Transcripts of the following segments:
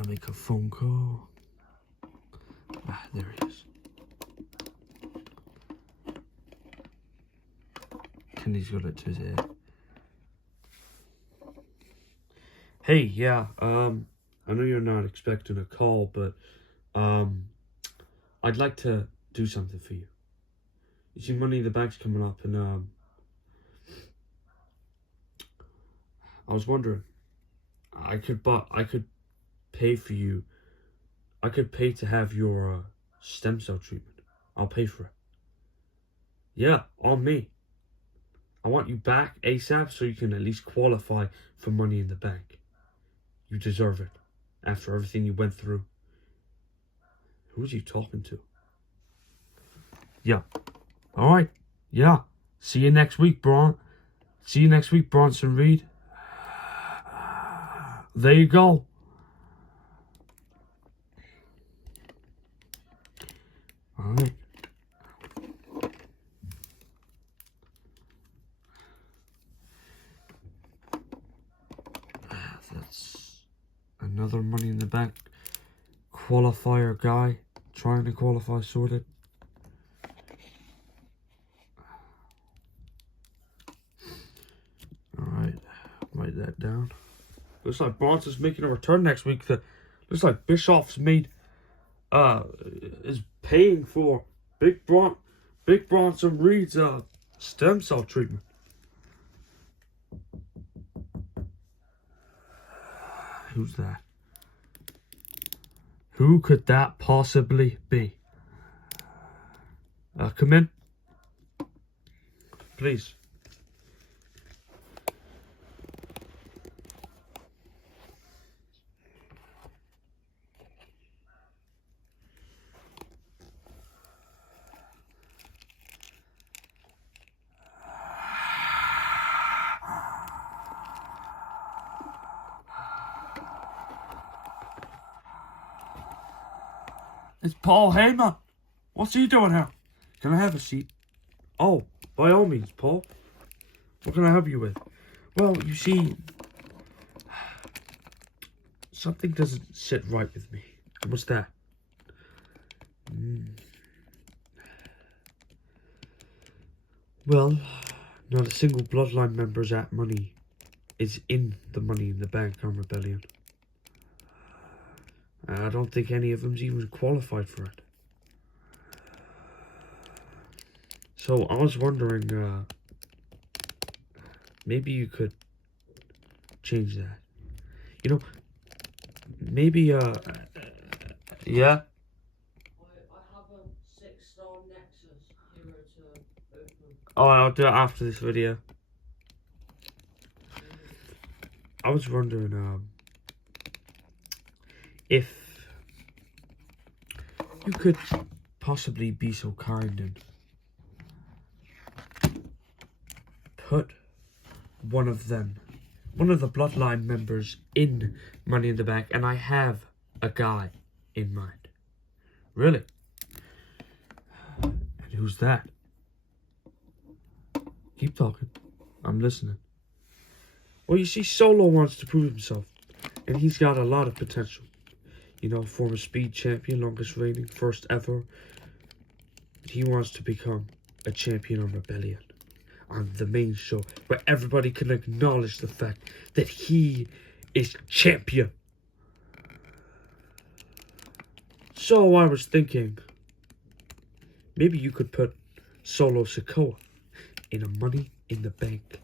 gonna make a phone call. Ah, there he is. Kenny's got it to his head. Hey, yeah, I know you're not expecting a call, but, I'd like to do something for you. You see, Money in the Bank's coming up, and, I was wondering, I could pay for you. I could pay to have your stem cell treatment. I'll pay for it. Yeah, on me. I want you back ASAP so you can at least qualify for Money in the Bank. You deserve it. After everything you went through. Who's you talking to? Yeah. Alright. Yeah. See you next week, See you next week, Bronson Reed. There you go. Alright. That's another Money in the Bank qualifier guy trying to qualify sorted. Alright, write that down. Looks like Bronson's making a return next week. Looks like Bischoff's is paying for Big Bronson Reed's stem cell treatment. Who's that? Who could that possibly be? Come in. Please. It's Paul Heyman. What's he doing here? Can I have a seat? Oh, by all means, Paul. What can I help you with? Well, you see, something doesn't sit right with me. What's that? Well, not a single bloodline member's is in the Money in the Bank on Rebellion. I don't think any of them's even qualified for it. So I was wondering, maybe you could change that. You know, maybe, yeah? I have a 6-star Nexus hero to open. Oh, I'll do it after this video. I was wondering, if you could possibly be so kind and put one of the bloodline members in Money in the Bank, and I have a guy in mind. Really? And who's that? Keep talking. I'm listening. Well, you see, Solo wants to prove himself, and he's got a lot of potential. You know, former speed champion, longest reigning, first ever. He wants to become a champion on Rebellion, on the main show, where everybody can acknowledge the fact that he is champion. So I was thinking, maybe you could put Solo Sikoa in a Money in the Bank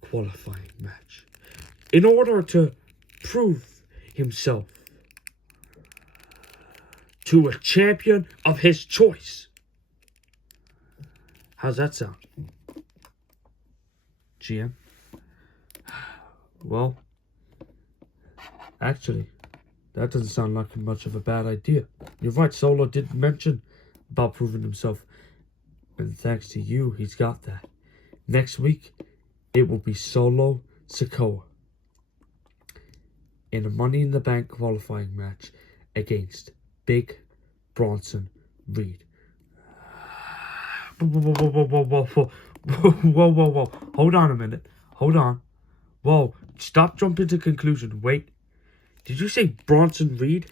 qualifying match in order to prove himself to a champion of his choice. How's that sound, GM? Well, actually, that doesn't sound like much of a bad idea. You're right, Solo did mention about proving himself, and thanks to you, he's got that. Next week, it will be Solo Sikoa in a Money in the Bank qualifying match against Big Bronson Reed. Whoa. Hold on a minute. Hold on. Whoa. Stop jumping to conclusion. Wait. Did you say Bronson Reed?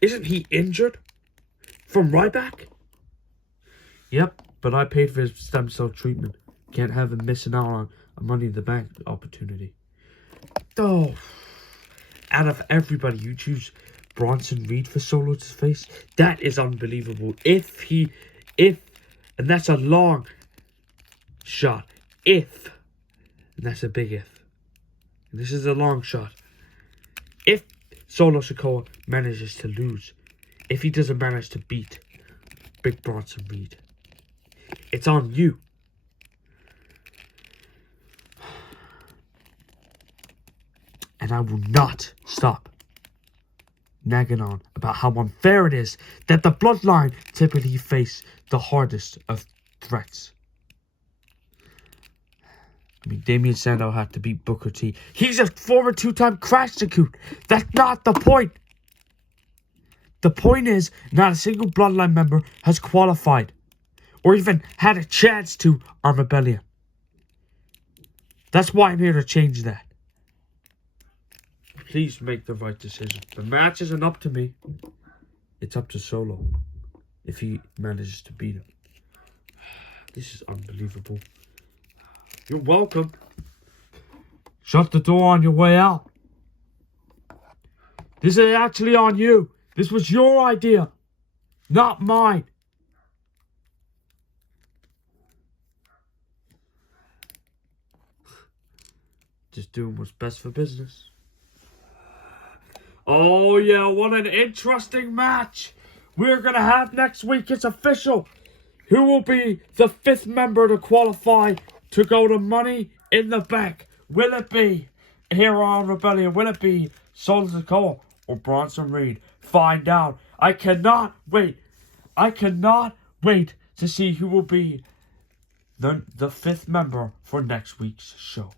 Isn't he injured? From Ryback? Yep, but I paid for his stem cell treatment. Can't have him missing out on a Money in the Bank opportunity. Oh, out of everybody, you choose Bronson Reed for Solo to face? That is unbelievable. And that's a long shot. And that's a big if. And this is a long shot. If Solo Sikoa manages to lose, if he doesn't manage to beat Big Bronson Reed, it's on you. And I will not stop nagging on about how unfair it is that the Bloodline typically face the hardest of threats. I mean, Damien Sandow had to beat Booker T. He's a former 2-time Crash Bandicoot. That's not the point. The point is, not a single Bloodline member has qualified or even had a chance to on Rebellion. That's why I'm here to change that. Please make the right decision. The match isn't up to me. It's up to Solo. If he manages to beat him. This is unbelievable. You're welcome. Shut the door on your way out. This is actually on you. This was your idea, not mine. Just doing what's best for business. Oh yeah, what an interesting match we're going to have next week. It's official. Who will be the 5th member to qualify to go to Money in the Bank? Will it be Hero on Rebellion? Will it be Solo Sikoa or Bronson Reed? Find out. I cannot wait. I cannot wait to see who will be the 5th member for next week's show.